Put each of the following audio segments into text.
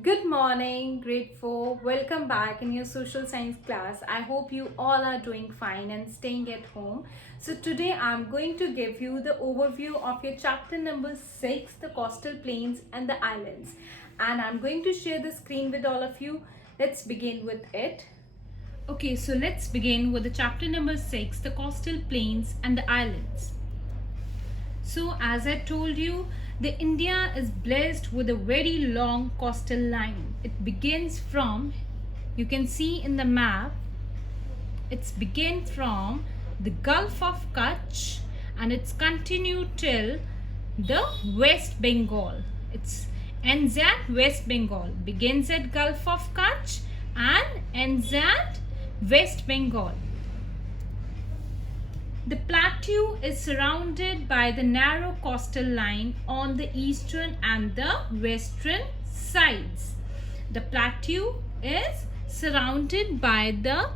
Good morning, grade 4. Welcome back in your social science class. I hope you all are doing fine and staying at home. So today I'm going to give you the overview of your chapter number 6, the coastal plains and the islands. And I'm going to share the screen with all of you. Let's begin with it. Okay, so let's begin with the chapter number 6, the coastal plains and the islands. So as I told you, the India is blessed with a very long coastal line. It begins from, you can see in the map, it's begin from the Gulf of Kutch and it's continued till the West Bengal. It's ends at West Bengal, begins at Gulf of Kutch and ends at West Bengal. The plateau is surrounded by the narrow coastal line on the eastern and the western sides. The plateau is surrounded by the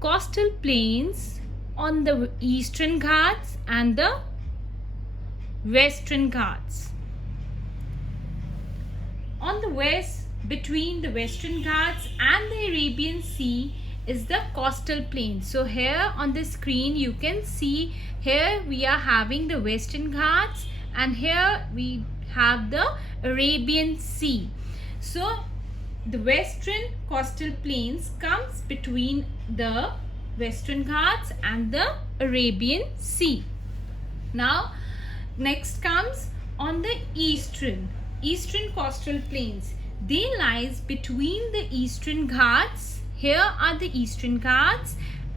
coastal plains on the eastern Ghats and the western Ghats. On the west, between the western Ghats and the Arabian Sea, is the coastal plain. So here on the screen you can see, here we are having the Western Ghats and here we have the Arabian Sea. So the western coastal plains comes between the Western Ghats and the Arabian Sea. Now next comes on the eastern coastal plains. They lies between the Eastern Ghats. Here are the Eastern Ghats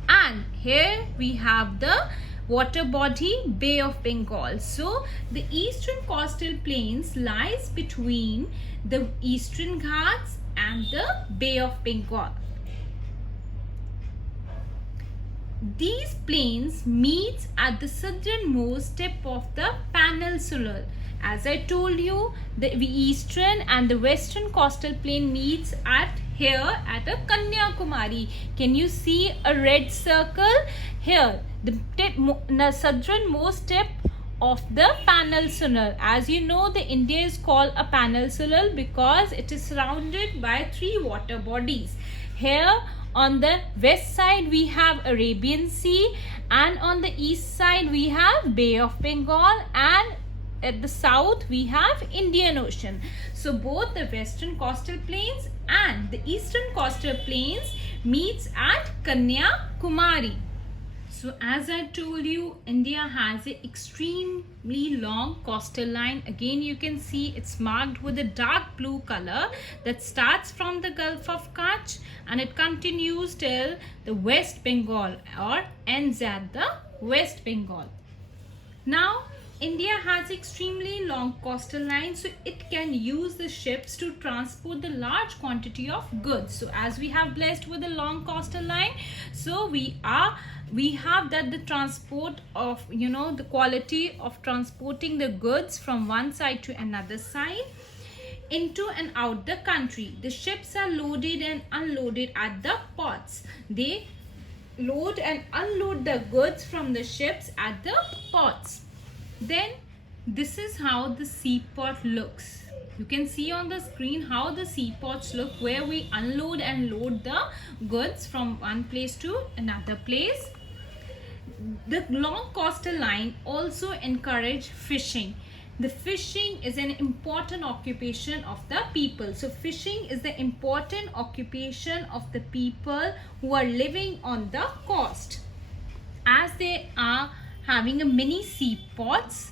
and here we have the water body Bay of Bengal. So the eastern coastal plains lies between the Eastern Ghats and the Bay of Bengal. These plains meet at the southernmost tip of the peninsula. As I told you, the eastern and the western coastal plain meets at here at a Kanyakumari. Can you see a red circle here? The southernmost tip of the peninsula. As you know, the India is called a peninsula because it is surrounded by 3 water bodies. Here on the west side we have Arabian Sea and on the east side we have Bay of Bengal and at the south we have Indian Ocean. So both the western coastal plains and the eastern coastal plains meets at Kanyakumari. So as I told you, India has an extremely long coastal line. Again you can see it's marked with a dark blue color that starts from the Gulf of Kutch and it continues till the West Bengal or ends at the West Bengal. Now India has extremely long coastal line, so it can use the ships to transport the large quantity of goods. So as we have blessed with a long coastal line, so we have that the transport of, the quality of transporting the goods from one side to another side into and out the country. The ships are loaded and unloaded at the ports. They load and unload the goods from the ships at the ports. Then this is how the seaport looks. You can see on the screen how the seaports look, where we unload and load the goods from one place to another place. The long coastal line also encourage fishing. The fishing is an important occupation of the people. So fishing is the important occupation of the people who are living on the coast, as they are having a mini seaports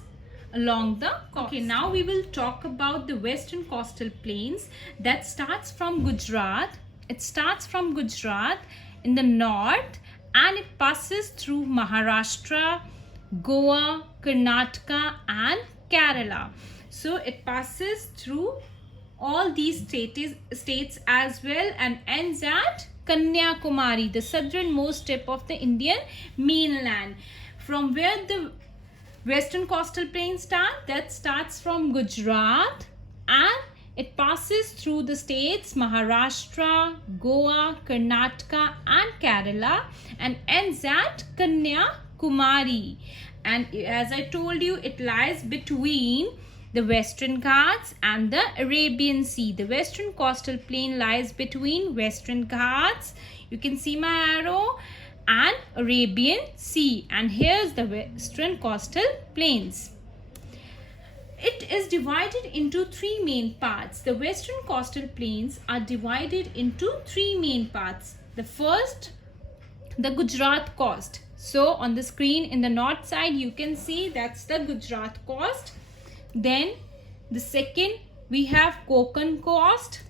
along the coast. Okay, now we will talk about the western coastal plains that starts from Gujarat. It starts from Gujarat in the north and it passes through Maharashtra, Goa, Karnataka and Kerala. So it passes through all these states as well and ends at Kanyakumari, the southernmost tip of the Indian mainland. From where the western coastal plains start, that starts from Gujarat and it passes through the states Maharashtra, Goa, Karnataka and Kerala and ends at Kanyakumari. And as I told you, it lies between the Western Ghats and the Arabian Sea. The Western Coastal Plain lies between Western Ghats, you can see my arrow, and Arabian Sea. And here's the Western Coastal Plains. It is divided into three main parts. The Western Coastal Plains are divided into three main parts. The first, the Gujarat coast. So on the screen in the north side you can see that's the Gujarat coast. Then the second, we have Konkan coast.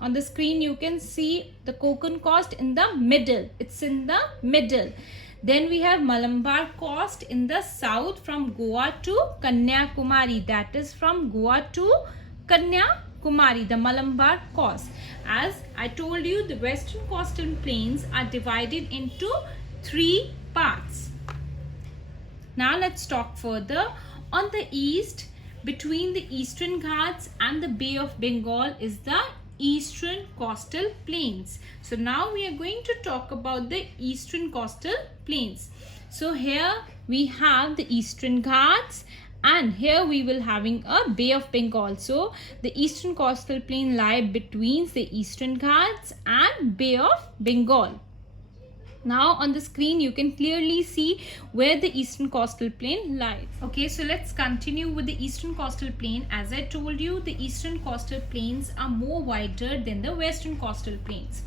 On the screen you can see the Konkan coast in the middle. It's in the middle. Then we have Malabar coast in the south from Goa to Kanyakumari. That is from Goa to Kanyakumari, the Malabar coast. As I told you, the Western Coastal Plains are divided into three parts. Now let's talk further. On the east, between the Eastern Ghats and the Bay of Bengal is the Eastern Coastal Plains. So now we are going to talk about the Eastern Coastal Plains. So here we have the Eastern Ghats, and here we will having a Bay of Bengal. So the Eastern Coastal Plain lie between the Eastern Ghats and Bay of Bengal. Now on the screen you can clearly see where the Eastern Coastal Plain lies. Okay, so let's continue with the Eastern Coastal Plain. As I told you, the Eastern Coastal Plains are more wider than the Western Coastal Plains.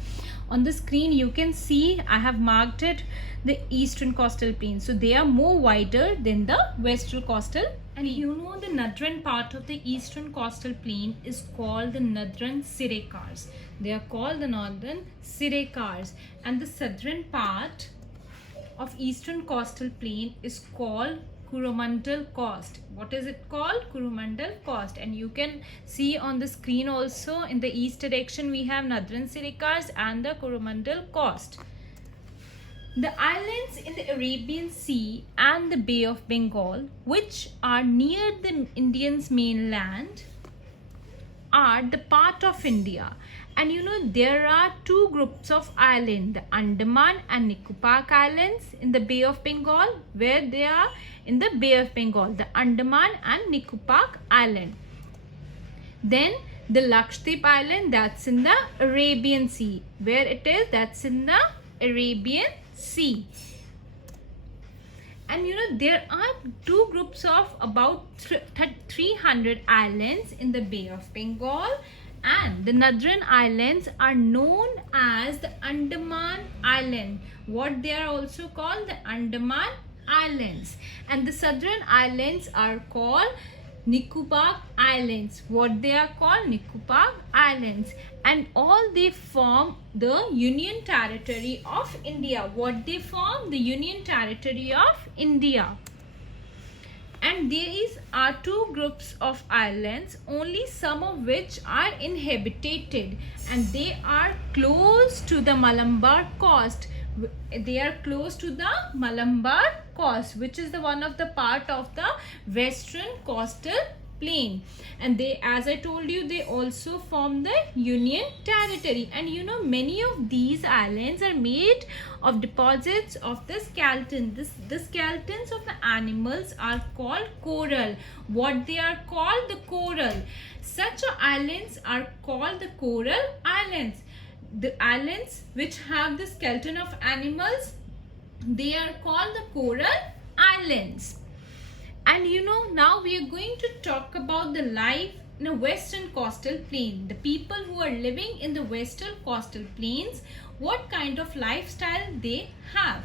On the screen you can see I have marked it, the Eastern Coastal Plain. So they are more wider than the Western Coastal. And you know, the northern part of the Eastern Coastal Plain is called the Northern Sirikars. They are called the Northern Sirikars. And the southern part of Eastern Coastal Plain is called Coromandel Coast. What is it called? Coromandel Coast. And you can see on the screen also in the east direction we have Northern Sirikars and the Coromandel Coast. The islands in the Arabian Sea and the Bay of Bengal, which are near the Indian's mainland, are the part of India. And you know, there are two groups of islands, the Andaman and Nicobar Islands in the Bay of Bengal, where they are in the Bay of Bengal, the Andaman and Nicobar Island. Then the Lakshadweep Island, that's in the Arabian Sea. Where it is, that's in the Arabian Sea. And you know, there are two groups of about 300 islands in the Bay of Bengal, and the northern islands are known as the Andaman Island. What they are also called, the Andaman Islands. And the southern islands are called Nicobar Islands. What they are called? Nicobar Islands. And all they form the Union Territory of India. What they form? The Union Territory of India. And there are two groups of islands, only some of which are inhabited, and they are close to the Malabar coast. They are close to the Malabar coast, which is the one of the part of the Western Coastal Plain. And they, as I told you, they also form the Union Territory. And you know, many of these islands are made of deposits of the skeleton. The skeletons of the animals are called coral. What they are called? The coral. Such islands are called the coral islands. The islands which have the skeleton of animals, they are called the coral islands. And you know, now we are going to talk about the life in a Western Coastal Plain. The people who are living in the Western Coastal Plains, what kind of lifestyle they have.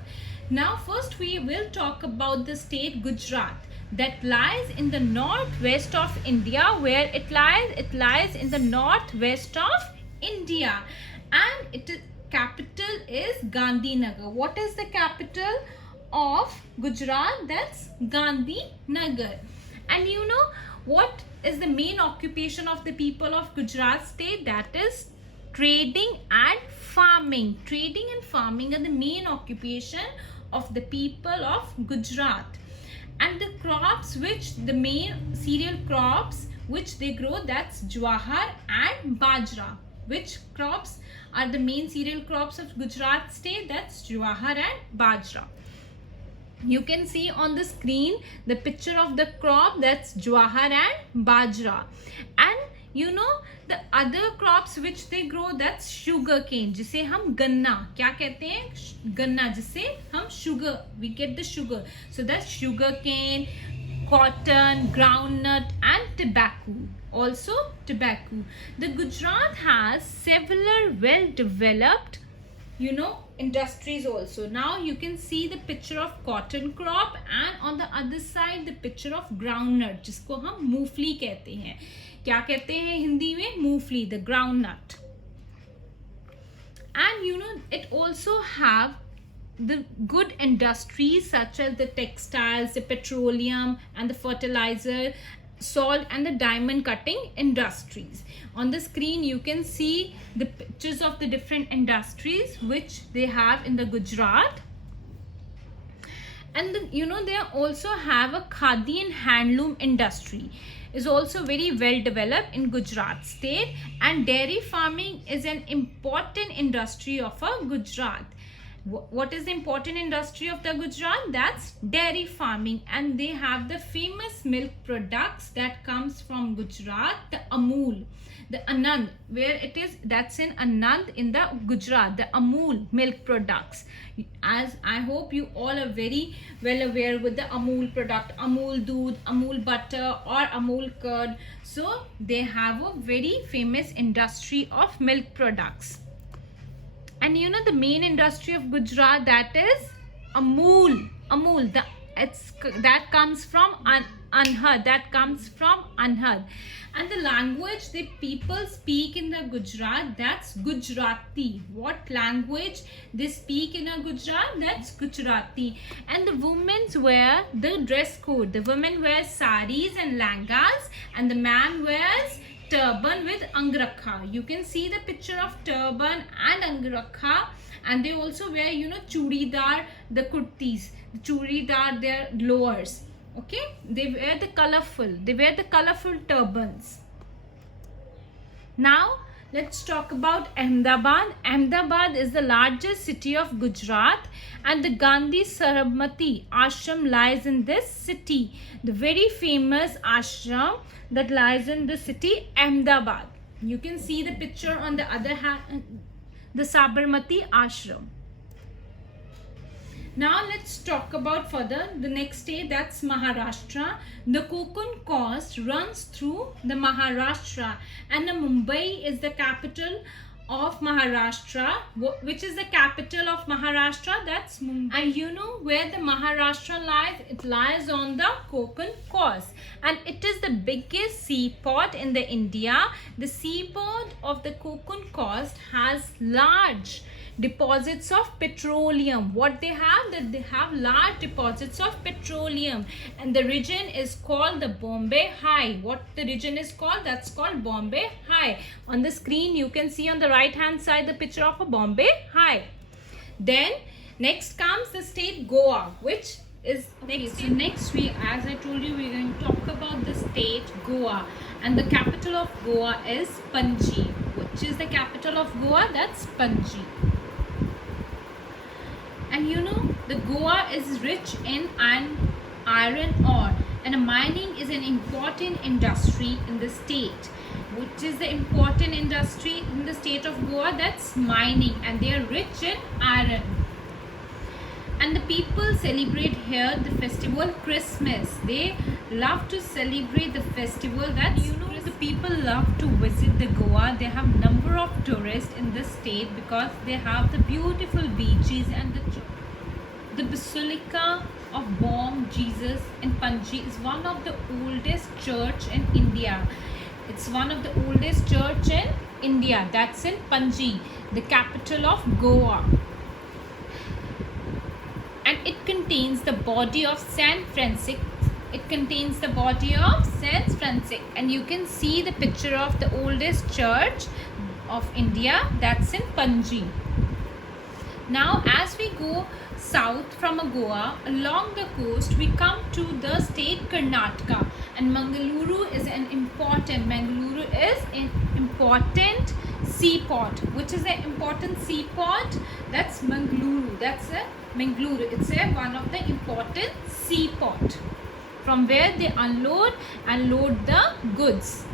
Now first we will talk about the state Gujarat that lies in the northwest of India. Where it lies in the northwest of India, and its capital is Gandhinagar. What is the capital of Gujarat? That's Gandhinagar. And you know what is the main occupation of the people of Gujarat state? That is trading and farming. Trading and farming are the main occupation of the people of Gujarat. And the crops which, the main cereal crops which they grow, that's jawar and bajra. Which crops are the main cereal crops of Gujarat state? That's jawar and bajra. You can see on the screen the picture of the crop, that's jawar and bajra. And you know the other crops which they grow, that's sugar cane, जिसे हम गन्ना क्या कहते हैं, गन्ना, जिसे हम sugar, we get the sugar. So that's sugar cane, cotton, groundnut and tobacco. Also tobacco. The Gujarat has several well developed industries also. Now you can see the picture of cotton crop and on the other side the picture of groundnut, जिसको हम मूंगफली कहते हैं. क्या कहते हैं हिंदी में? मूंगफली, the groundnut. And it also have the good industries such as the textiles, the petroleum and the fertilizer, salt and the diamond cutting industries. On the screen you can see the pictures of the different industries which they have in the Gujarat. And they also have a khadi and handloom industry is also very well developed in Gujarat state. And dairy farming is an important industry of a Gujarat. What is the important industry of the Gujarat? That's dairy farming, and they have the famous milk products that comes from Gujarat, the Amul, the Anand, where it is, that's in Anand in the Gujarat, the Amul milk products. As I hope you all are very well aware with the Amul product, Amul Doodh, Amul butter or Amul curd. So they have a very famous industry of milk products. And the main industry of Gujarat, that is Amul. Amul, that comes from Anhad. That comes from Anhad. And the language the people speak in the Gujarat, that's Gujarati. What language they speak in a Gujarat? That's Gujarati. And the women wear the dress code. The women wear saris and langas, and the man wears turban with angrakha. You can see the picture of turban and angrakha, and they also wear churidar, the kurtis, the churidar, their lowers. Okay, they wear the colorful turbans. Now let's talk about Ahmedabad. Ahmedabad is the largest city of Gujarat, and the Gandhi Sarabmati ashram lies in this city, the very famous ashram that lies in the city Ahmedabad. You can see the picture on the other hand, the Sabarmati ashram. Now let's talk about further the next state, that's Maharashtra. The Konkan coast runs through the Maharashtra, and the Mumbai is the capital of Maharashtra. Which is the capital of Maharashtra? That's Mumbai. And where the Maharashtra lies? It lies on the Konkan coast, and it is the biggest seaport in the India. The seaport of the Konkan coast has large deposits of petroleum. What they have? That they have large deposits of petroleum, and the region is called the Bombay High. What the region is called? That's called Bombay High. On the screen you can see on the right hand side the picture of a Bombay High. Then next comes the state Goa, which is next. So next as I told you, we're going to talk about the state Goa, and the capital of Goa is Panji. Which is the capital of Goa? That's Panji. And the Goa is rich in iron ore, and mining is an important industry in the state. Which is the important industry in the state of Goa? That's mining, and they are rich in iron. And the people celebrate here the festival Christmas. They love to celebrate the festival. That's the people love to visit the Goa. They have number of tourists in the state because they have the beautiful beaches, and the Basilica of Bom Jesus in Panji is one of the oldest church in India. It's one of the oldest church in India. That's in Panji, the capital of Goa. And it contains the body of Saint Francis. And you can see the picture of the oldest church of India. That's in Panji. Now as we go south from Goa, along the coast we come to the state Karnataka, and Mangaluru is an important seaport. Which is an important seaport? That's Mangaluru. That's a Mangaluru. It's one of the important seaport from where they unload and load the goods.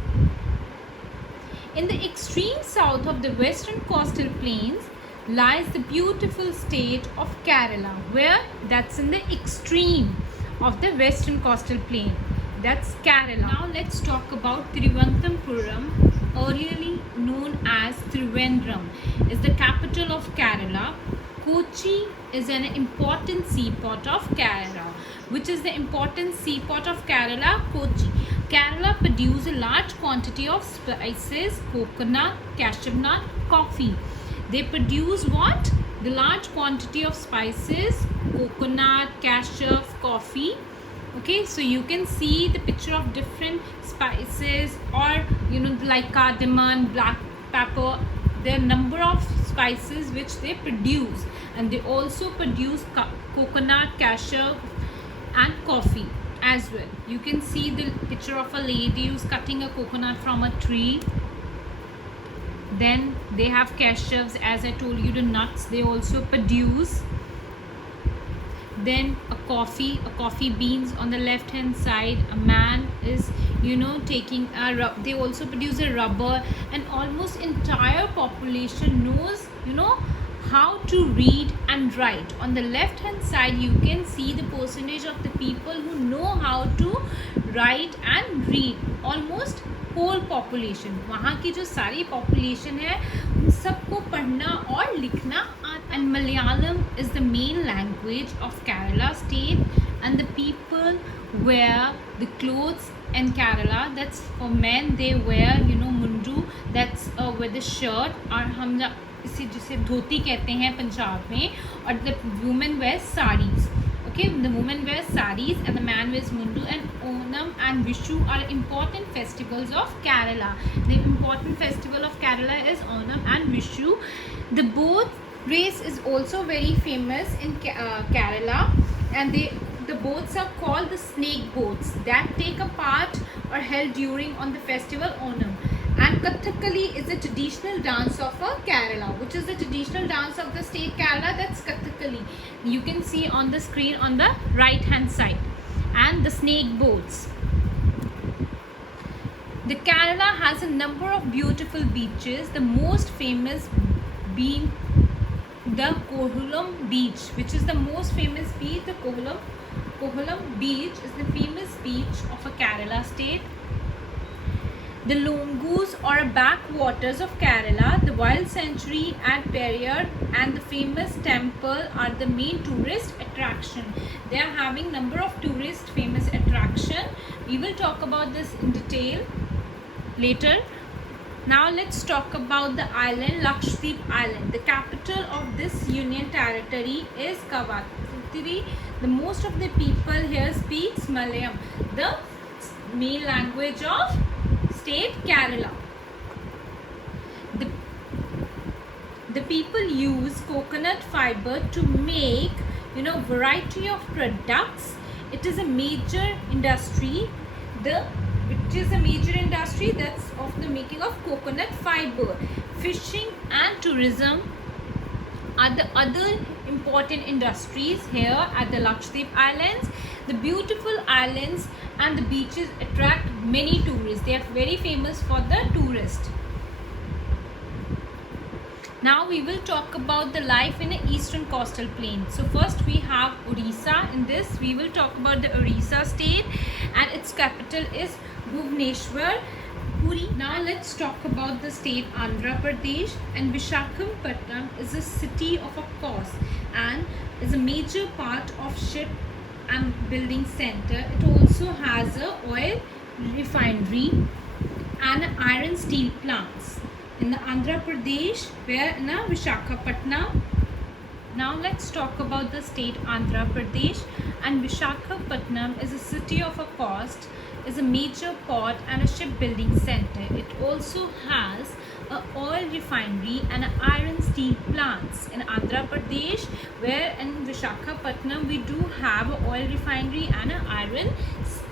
In the extreme south of the western coastal plains lies the beautiful state of Kerala, where that's in the extreme of the western coastal plain. That's Kerala. Now let's talk about Thiruvananthapuram, earlier known as Trivandrum, is the capital of Kerala. Kochi is an important seaport of Kerala. Which is the important seaport of Kerala? Kochi. Kerala produces a large quantity of spices, coconut, cashew nut, coffee. They produce what? The large quantity of spices, coconut, cashew, coffee. Okay, so you can see the picture of different spices, or like cardamom, black pepper. There are number of spices which they produce, and they also produce coconut, cashew and coffee as well. You can see the picture of a lady who's cutting a coconut from a tree. Then they have cashews, as I told you, the nuts they also produce. Then a coffee beans on the left hand side. A man is taking a they also produce a rubber, and almost entire population knows how to read and write. On the left hand side you can see the percentage of the people who know how to write and read. Almost whole population, वहाँ की जो सारी population है उन सबको पढ़ना और लिखना आता. And Malayalam is the main language of Kerala state, and the people wear the clothes in Kerala. That's for men, they wear mundu, that's with the shirt, और हम इसे जिसे धोती कहते हैं पंजाब में, और the women wear sarees. Okay, the women wear sarees and the man wears mundu. And Onam and Vishu are important festivals of Kerala. The important festival of Kerala is Onam and Vishu. The boat race is also very famous in Kerala, and the boats are called the snake boats that take a part or held during on the festival Onam. And Kathakali is a traditional dance of Kerala. Which is the traditional dance of the state Kerala? That's Kathakali. You can see on the screen on the right hand side. And the snake boats. The Kerala has a number of beautiful beaches. The most famous being the Kovalam beach, which is the most famous beach. The Kovalam beach is the famous beach of a Kerala state. The Longus or backwaters of Kerala, the wild sanctuary at Periyar and the famous temple are the main tourist attraction. They are having number of tourist famous attraction. We will talk about this in detail later. Now let's talk about the island Lakshadweep Island. The capital of this union territory is Kavatiri. The most of the people here speaks Malayalam, the main language of state Kerala. The people use coconut fiber to make variety of products. It is a major industry. Which is a major industry that's of the making of coconut fiber. Fishing and tourism are the other important industries here at the Lakshadweep Islands. The beautiful islands and the beaches attract many tourists. They are very famous for the tourists. Now we will talk about the life in the eastern coastal plain. So first we have Orissa. In this we will talk about the Orissa state, and its capital is Bhubaneswar. Puri. Now let's talk about the state Andhra Pradesh, and Visakhapatnam is a city of course and is a major part of ship and building center. It also has a oil refinery and iron steel plants in the Andhra Pradesh, where in Visakhapatnam. Now let's talk about the state Andhra Pradesh, and Visakhapatnam is a city of a coast, is a major port and a shipbuilding center. It also has a oil refinery and an iron steel plants in Andhra Pradesh, where in Visakhapatnam we do have an oil refinery and an iron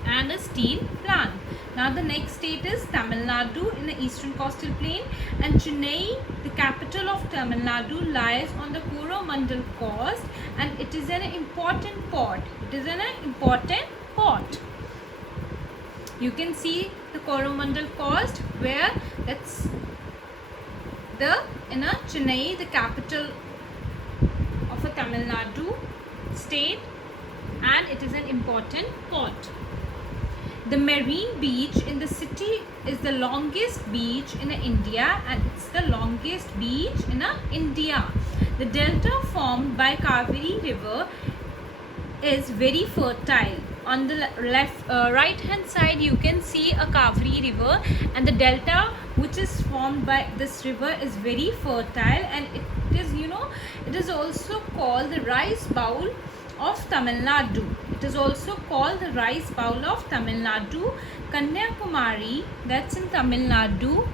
and a steel plant. Now the next state is Tamil Nadu in the eastern coastal plain, and Chennai, the capital of Tamil Nadu, lies on the Coromandel coast, and it is an important port. It is an important port. You can see the Coromandel coast, where that's the Chennai, the capital of a Tamil Nadu state, and it is an important port. The marine beach in the city is the longest beach in India, and it's the longest beach in India. The delta formed by Kaveri river is very fertile. On the right hand side you can see a Kaveri river, and the delta which is formed by this river is very fertile, and it is, it is also called the rice bowl of Tamil Nadu. It is also called the rice bowl of Tamil Nadu. Kanyakumari, that's in Tamil Nadu,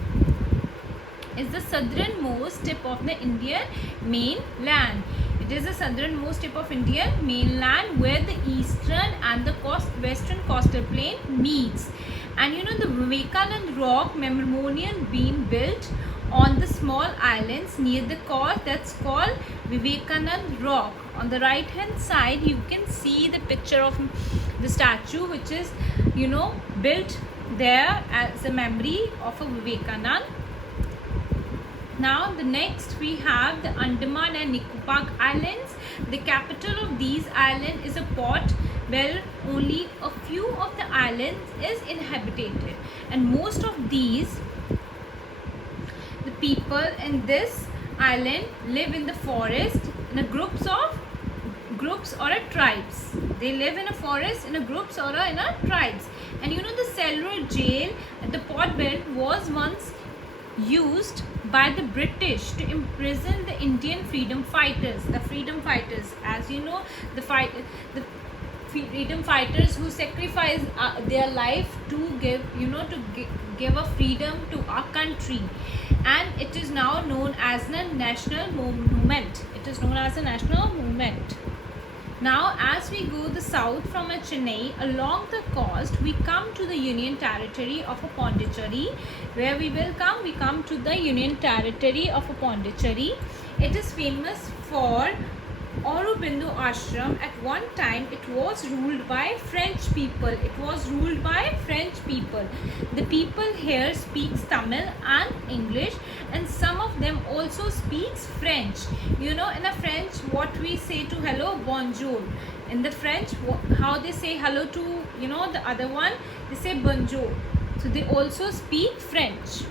is the southernmost tip of the Indian mainland. It is the southernmost tip of Indian mainland, where the eastern and the western coastal plain meets. And the Vivekanand Rock memorial being built on the small islands near the coast, that's called Vivekanand Rock. On the right hand side you can see the picture of the statue, which is built there as a memory of a Vivekanand. Now the next we have the Andaman and Nicobar Islands. The capital of these islands is a port where only a few of the islands is inhabited, and most of these, the people in this island, live in the forest in a groups or a tribes. They live in a forest in a groups or in a tribes. And the cellular jail at the port belt was once used by the British to imprison the Indian freedom fighters. The freedom fighters, as you know, the freedom fighters who sacrificed their life to give a freedom to our country, and it is now known as a national movement. It is known as a national movement. Now as we go the south from Chennai along the coast, we come to the Union Territory of Pondicherry. Where we come to the Union Territory of Pondicherry. It is famous for Aurobindo Ashram. At one time it was ruled by French people. The people here speaks Tamil and English, and some of them also speaks French. In a French, what we say to hello, bonjour. In the French, how they say hello to the other one, they say bonjour. So they also speak French.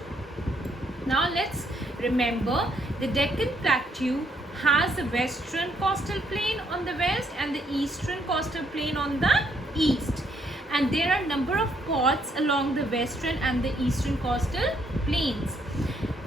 Now let's remember, the Deccan Plateau has the western coastal plain on the west and the eastern coastal plain on the east, and there are number of ports along the western and the eastern coastal plains.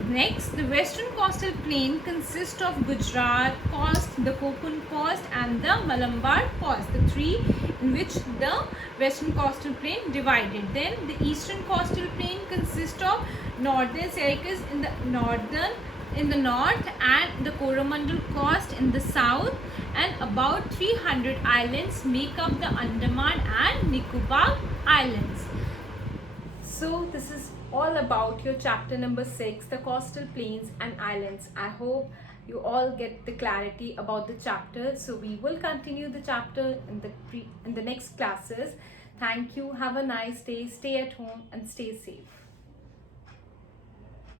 Next, the western coastal plain consists of Gujarat coast, the Konkan coast and the Malabar coast, the three in which the western coastal plain divided. Then the eastern coastal plain consists of northern Syracuse in the north and the Coromandel coast in the south, and about 300 islands make up the Andaman and Nicobar Islands. So this is all about your chapter number 6, the coastal plains and islands. I hope you all get the clarity about the chapter. So we will continue the chapter in the next classes. Thank you. Have a nice day. Stay at home and stay safe.